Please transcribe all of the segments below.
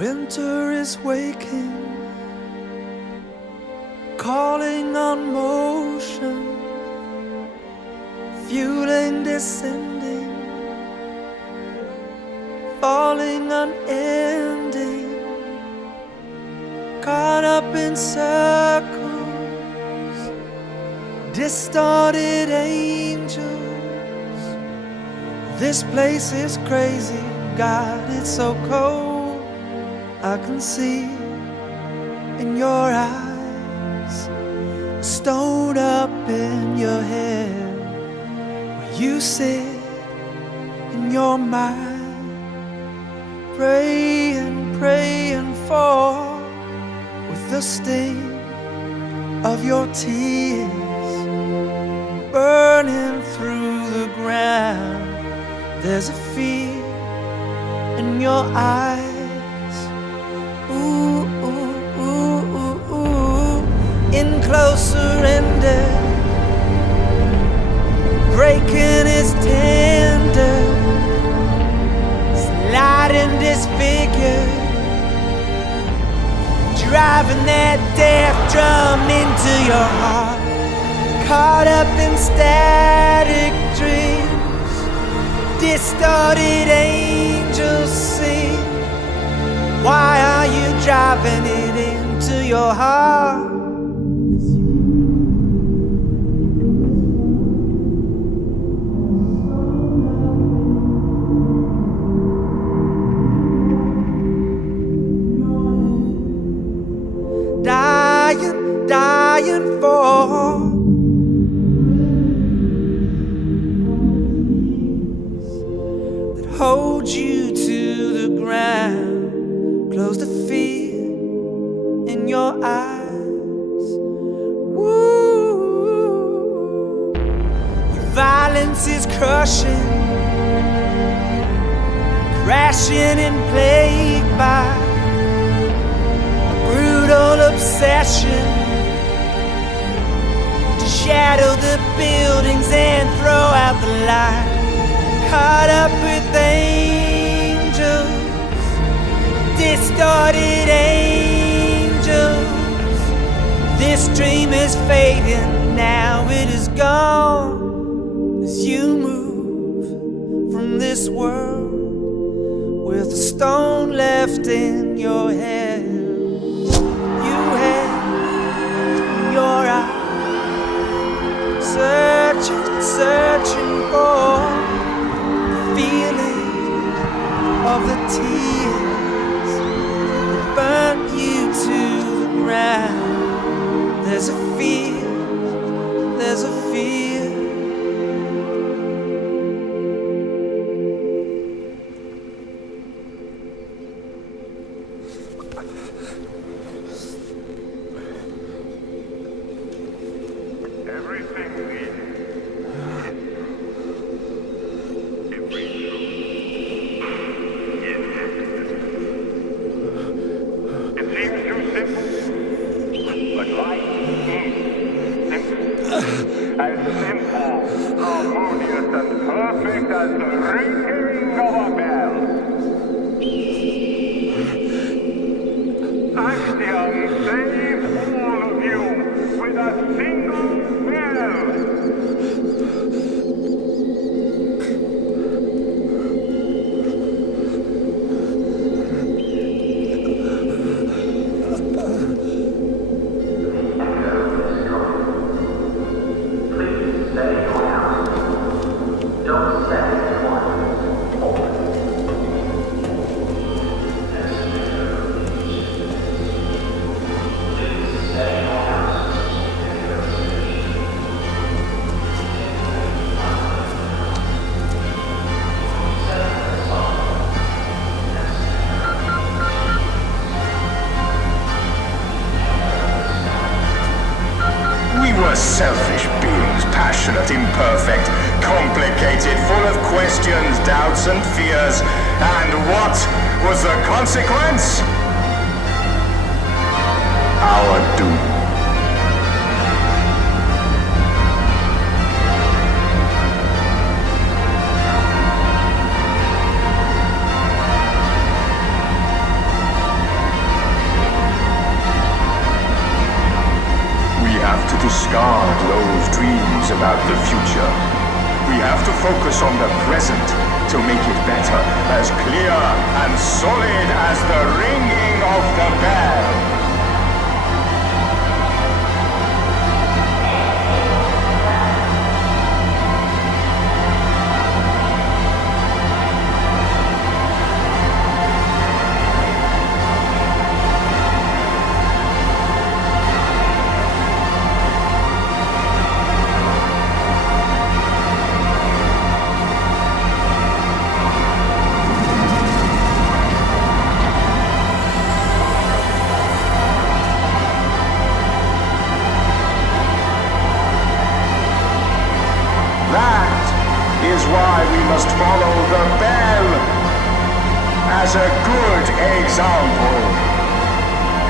Winter is waking, calling on motion, fueling descending, falling unending, caught up in circles, distorted angels. This place is crazy, God, it's so cold. I can see in your eyes, a stone up in your head, where you sit in your mind, praying, praying for, with the sting of your tears burning through the ground. There's a fear in your eyes. Ooh, ooh, ooh, ooh, ooh. In close surrender, breaking is tender, sliding disfigured, driving that death drum into your heart, caught up in static dreams, distorted angels sing. Why are you driving it into your heart? Dying, dying for that hold you to the ground. Close the fear in your eyes. Woo. Your violence is crushing, crashing and plagued by a brutal obsession to shadow the buildings and throw out the light. Caught up with angels, distorted angels. This dream is fading, now it is gone. As you move from this world with a stone left in your head, you had your eyes searching, searching for the feeling of the tears burn you to the ground. There's a fear, there's a fear. Everything we do, every it seems too simple, but life is simple. As simple, harmonious, and perfect as the ringing of a bell. Axiom saves all of you with a single bell. We're selfish beings, passionate, imperfect, complicated, full of questions, doubts, and fears. And what was the consequence? Our doom. discard those dreams about the future. We have to focus on the present to make it better, as clear and solid as the ringing of the bell. Why we must follow the bell as a good example.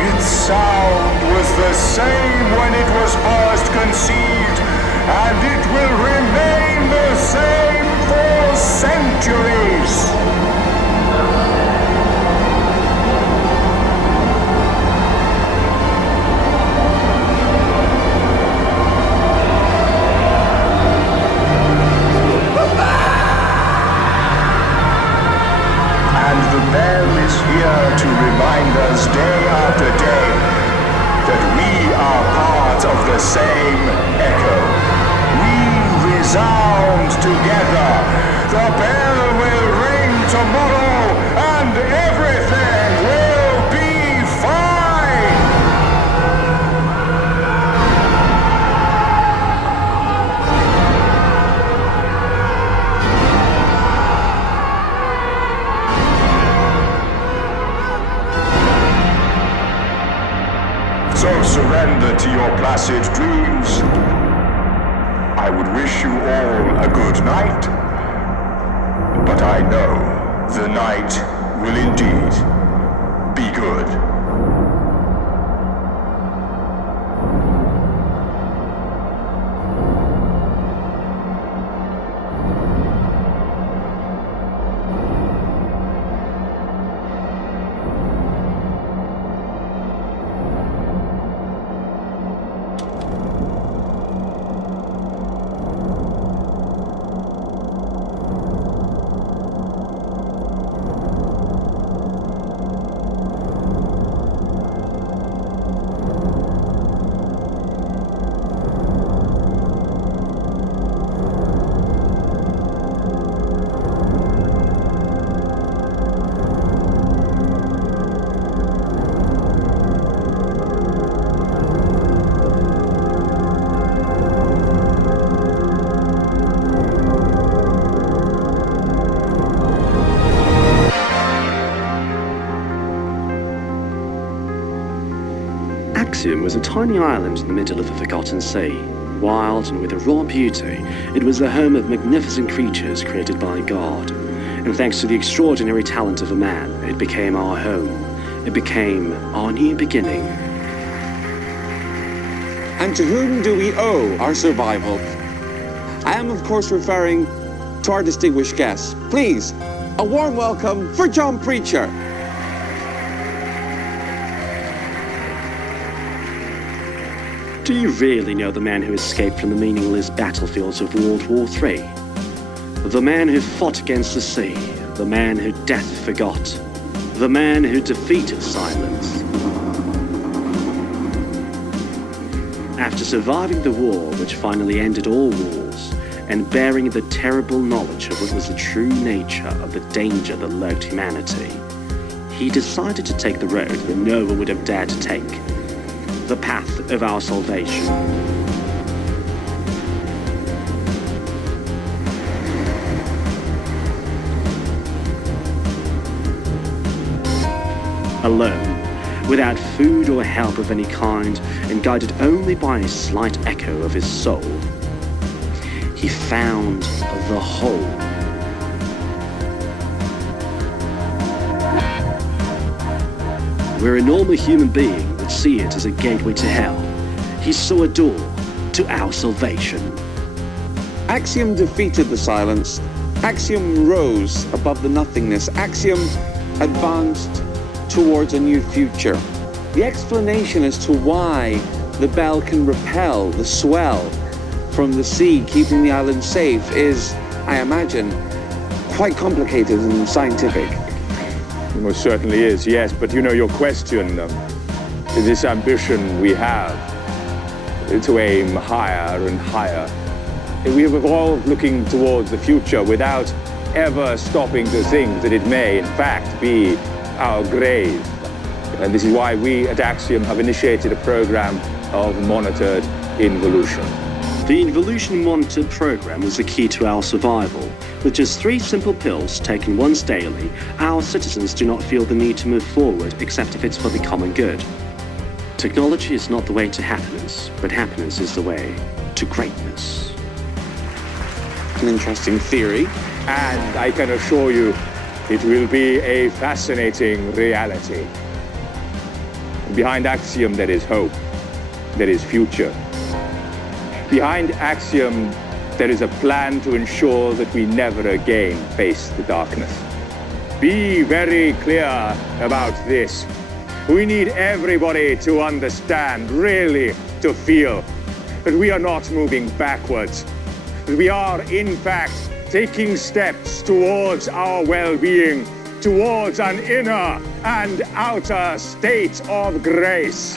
Its sound was the same when it was first conceived, and it will remain the same for centuries. The bell is here to remind us day after day that we are part of the same echo. We resound together. The bell will ring tomorrow and everything will be fine. So surrender to your placid dreams. I would wish you all a good night, but I know the night will indeed be good. Axiom was a tiny island in the middle of the forgotten sea. Wild and with a raw beauty, it was the home of magnificent creatures created by God. And thanks to the extraordinary talent of a man, it became our home. It became our new beginning. And to whom do we owe our survival? I am, of course, referring to our distinguished guests. Please, a warm welcome for John Preacher. Do you really know the man who escaped from the meaningless battlefields of World War III? The man who fought against the sea, the man who death forgot, the man who defeated silence. After surviving the war which finally ended all wars, and bearing the terrible knowledge of what was the true nature of the danger that lurked humanity, he decided to take the road that no one would have dared to take. The path of our salvation. Alone, without food or help of any kind, and guided only by a slight echo of his soul, he found the whole. Where a normal human being would see it as a gateway to hell, he saw a door to our salvation. Axiom defeated the silence. Axiom rose above the nothingness. Axiom advanced towards a new future. The explanation as to why the bell can repel the swell from the sea, keeping the island safe, is, I imagine, quite complicated and scientific. It most certainly is, yes. But you know, your question, this ambition we have to aim higher and higher. We have evolved looking towards the future without ever stopping to think that it may, in fact, be our grave. And this is why we at Axiom have initiated a program of monitored involution. The Involution Monitored program was the key to our survival. With just 3 simple pills taken once daily, our citizens do not feel the need to move forward except if it's for the common good. Technology is not the way to happiness, but happiness is the way to greatness. An interesting theory. And I can assure you, it will be a fascinating reality. Behind Axiom, there is hope. There is future. Behind Axiom, there is a plan to ensure that we never again face the darkness. Be very clear about this. We need everybody to understand, really to feel, that we are not moving backwards. That we are, in fact, taking steps towards our well-being, towards an inner and outer state of grace.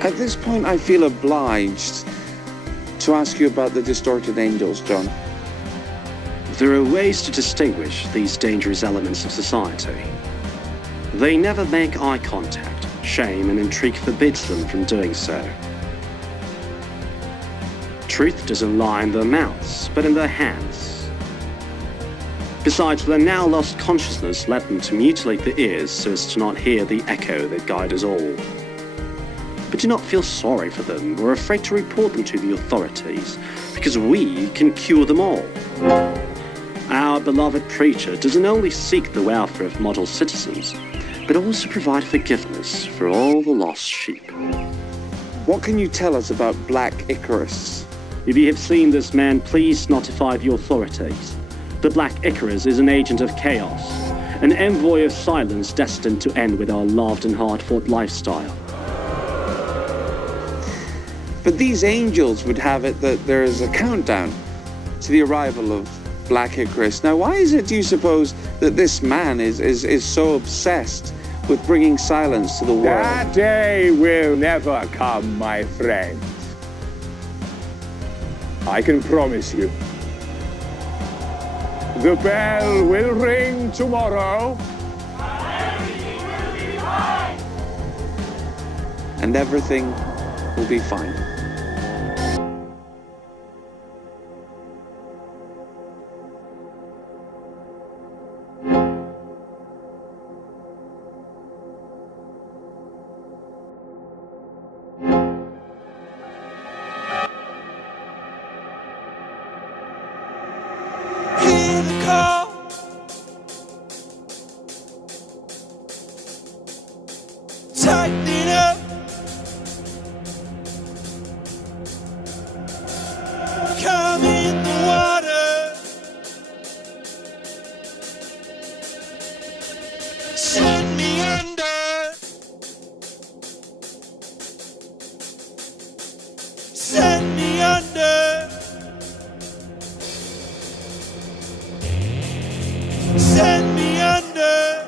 At this point, I feel obliged to ask you about the distorted angels, John. There are ways to distinguish these dangerous elements of society. They never make eye contact. Shame and intrigue forbids them from doing so. Truth doesn't lie in their mouths, but in their hands. Besides, their now lost consciousness led them to mutilate the ears so as to not hear the echo that guides us all. But do not feel sorry for them or afraid to report them to the authorities, because we can cure them all. Our beloved preacher doesn't only seek the welfare of model citizens, but also provide forgiveness for all the lost sheep. What can you tell us about Black Icarus? If you have seen this man, please notify the authorities. The Black Icarus is an agent of chaos, an envoy of silence destined to end with our loved and hard-fought lifestyle. But these angels would have it that there is a countdown to the arrival of Black Icarus. Now, why is it, do you suppose, that this man is so obsessed with bringing silence to the world? That day will never come, my friend. I can promise you. The bell will ring tomorrow. And everything will be fine. Hear the call. Tighten up. Come in the water. Send me under. Send me under. Send me under.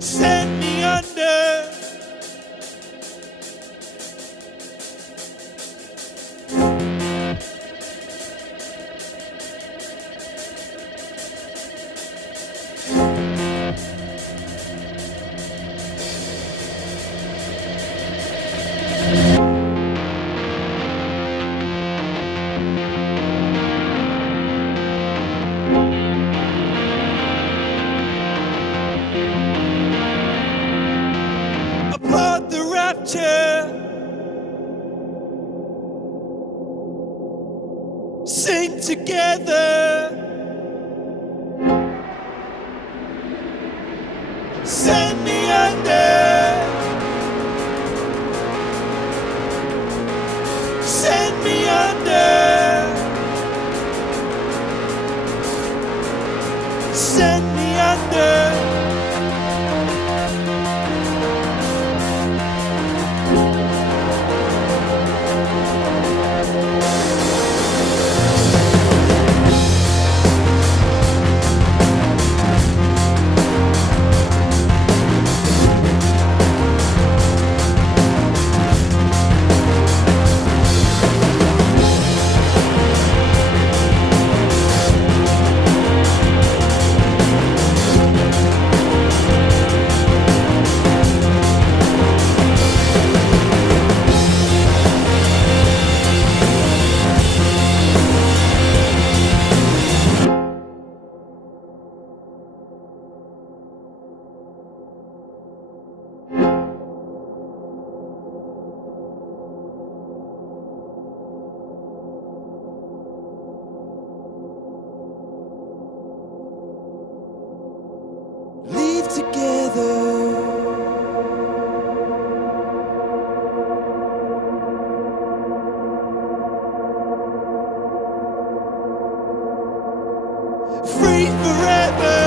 Send me under. Applaud the rapture. Sing together. Send me under. Leave together. Free forever.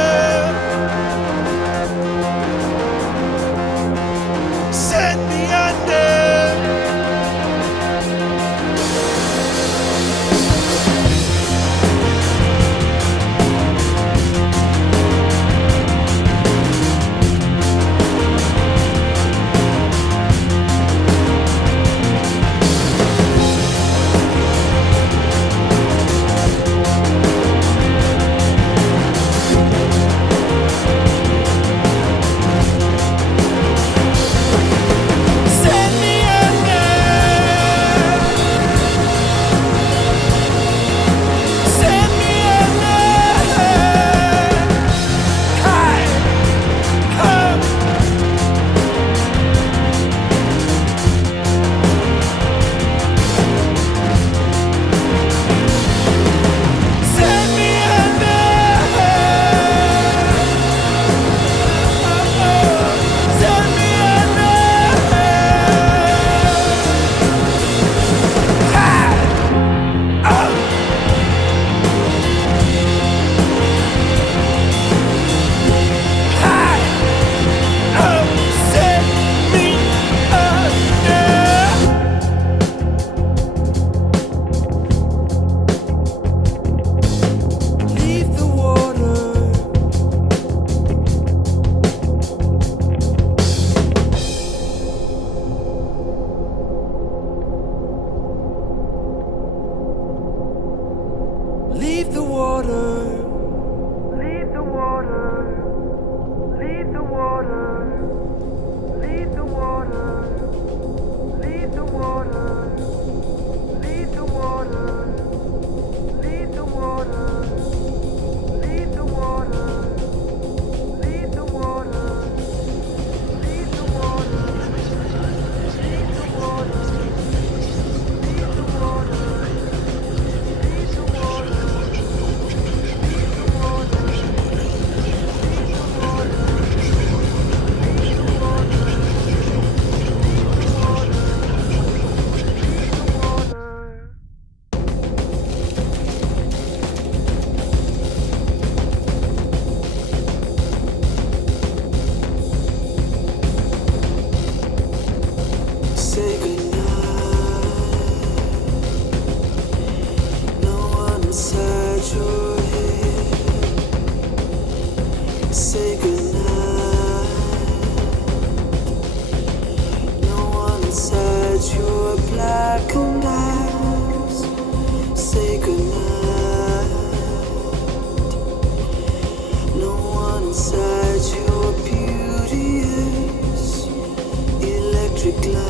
Set me under. Leave the water. Leave the water. Leave the water. Leave the water. Leave the water. Leave the water. Leave the water. Leave the water. Leave the water. Leave the water. Leave the water. Leave the water. Leave the water. Say goodnight. No one inside your head. Say goodnight. No one inside your black and eyes. Say goodnight. No one inside your beauteous electric light.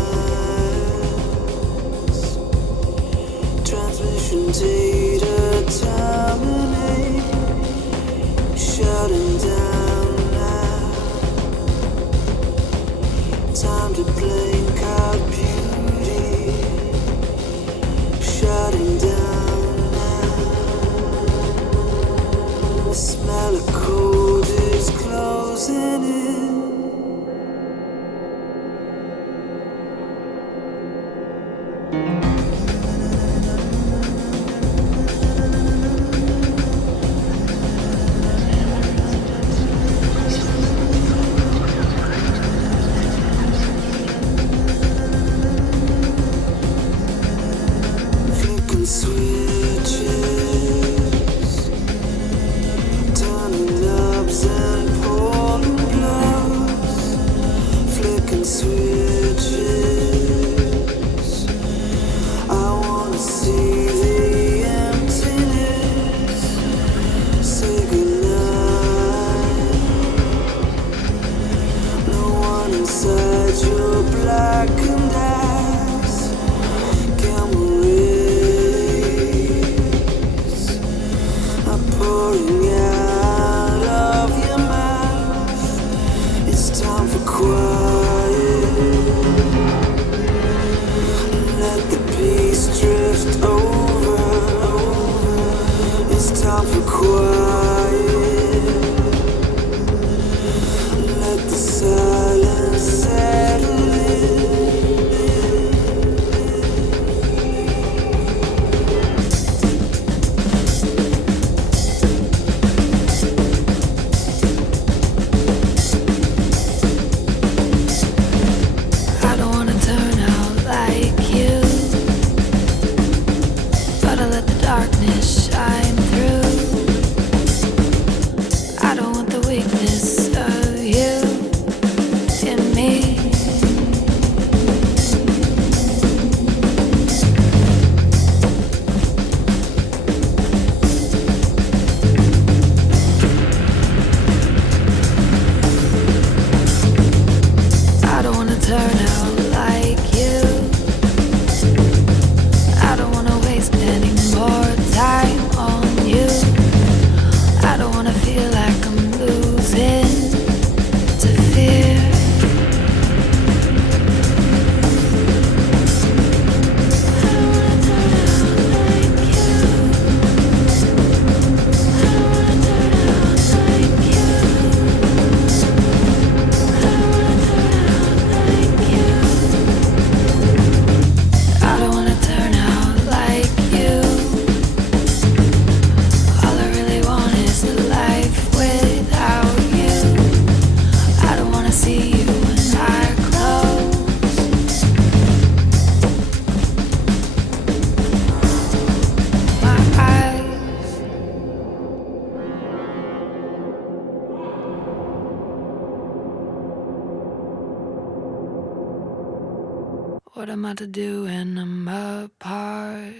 Transmission data terminate. Shutting down now. Time to blink out beauty. Shutting down now. The smell of cold is closing in. flipping switches. I wanna see the emptiness. Say goodnight. No one inside your blackened eyes. Camera rays are pouring out of your mouth. It's time for quiet. Let the peace drift over. It's time for quiet. Let the silence settle in. I don't wanna turn out like you. Gotta let the darkness shine through. I don't want the weakness of you in me. I don't wanna turn out like you. I don't wanna waste any more time on you. I don't wanna feel like I'm losing to fear. I don't wanna turn out like you. I don't wanna turn out like you. I don't wanna turn out like you. I don't wanna turn out like you. All I really want is a life without you. I don't wanna see you when I close my eyes. What am I to do when I'm a part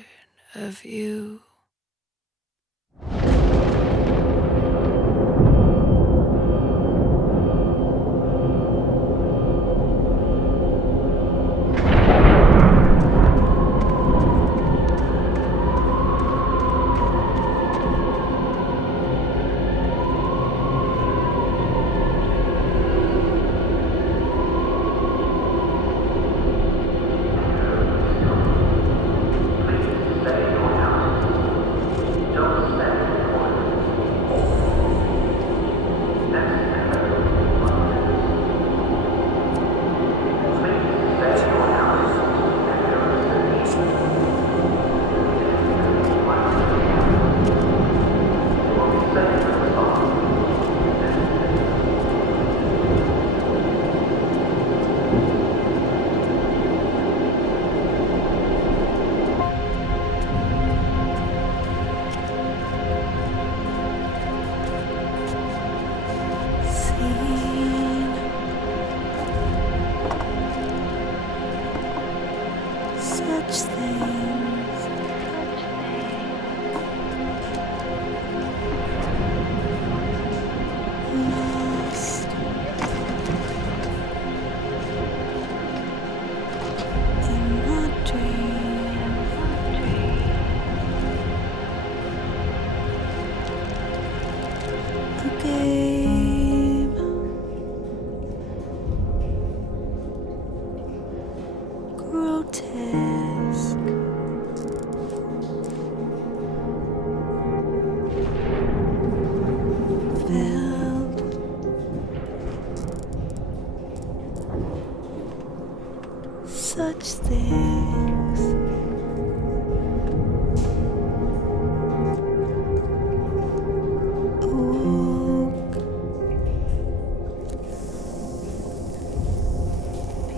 of you? Such things. Lost in my dream. A game. Grotesque. Felt such things. Awoke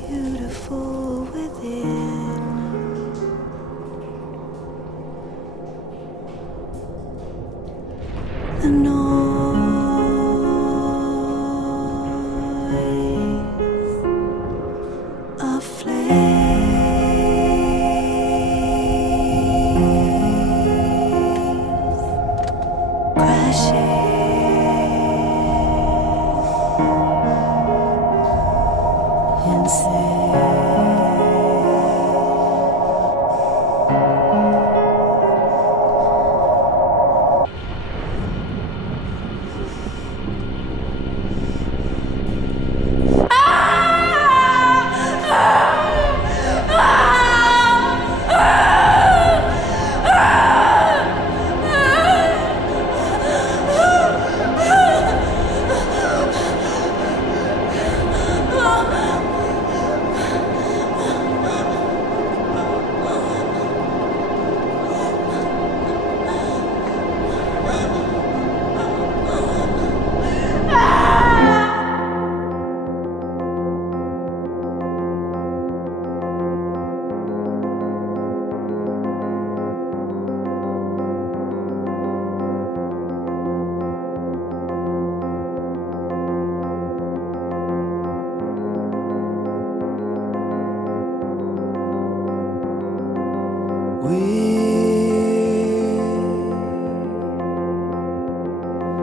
beautiful within. The noise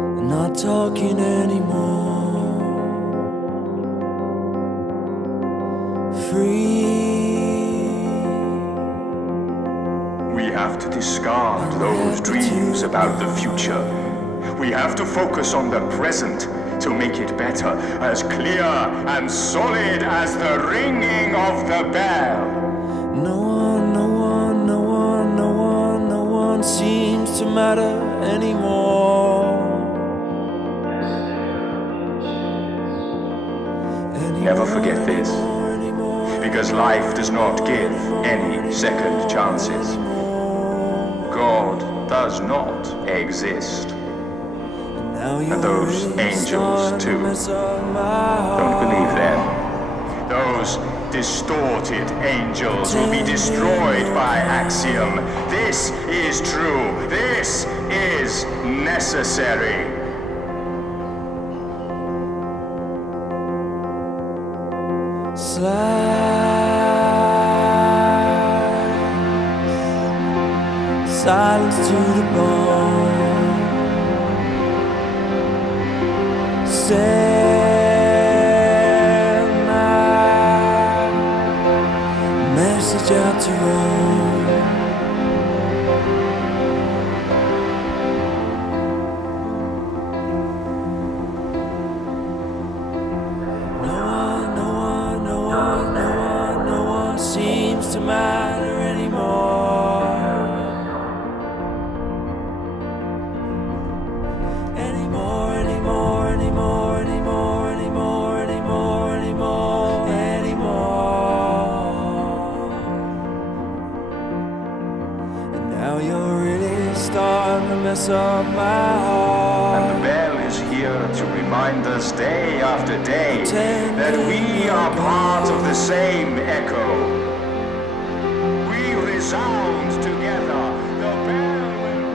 We're not talking anymore. Free. We have to discard those dreams about the future. We have to focus on the present to make it better, as clear and solid as the ringing of the bell. No one seems to matter anymore. Never forget this, because life does not give any second chances. God does not exist. And those angels too. Don't believe them. Those distorted angels will be destroyed by Axiom. This is true. This is necessary. Silence to the bone. Send my message out to Rome. No one seems to matter anymore. Now you're really starting to mess up my heart. And the bell is here to remind us day after day that we are part of the same echo. We resound together. The bell will...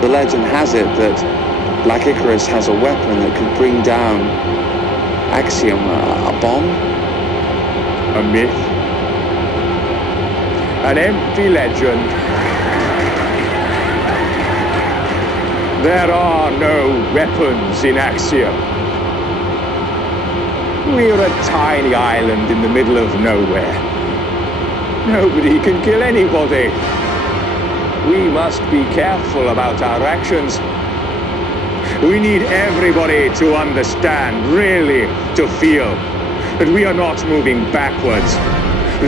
The legend has it that Black Icarus has a weapon that could bring down Axiom, a bomb. A myth. An empty legend. There are no weapons in Axiom. We're a tiny island in the middle of nowhere. Nobody can kill anybody. We must be careful about our actions. We need everybody to understand, really, to feel that we are not moving backwards.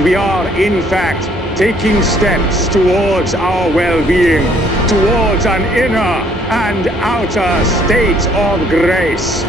We are, in fact, taking steps towards our well-being, towards an inner and outer state of grace.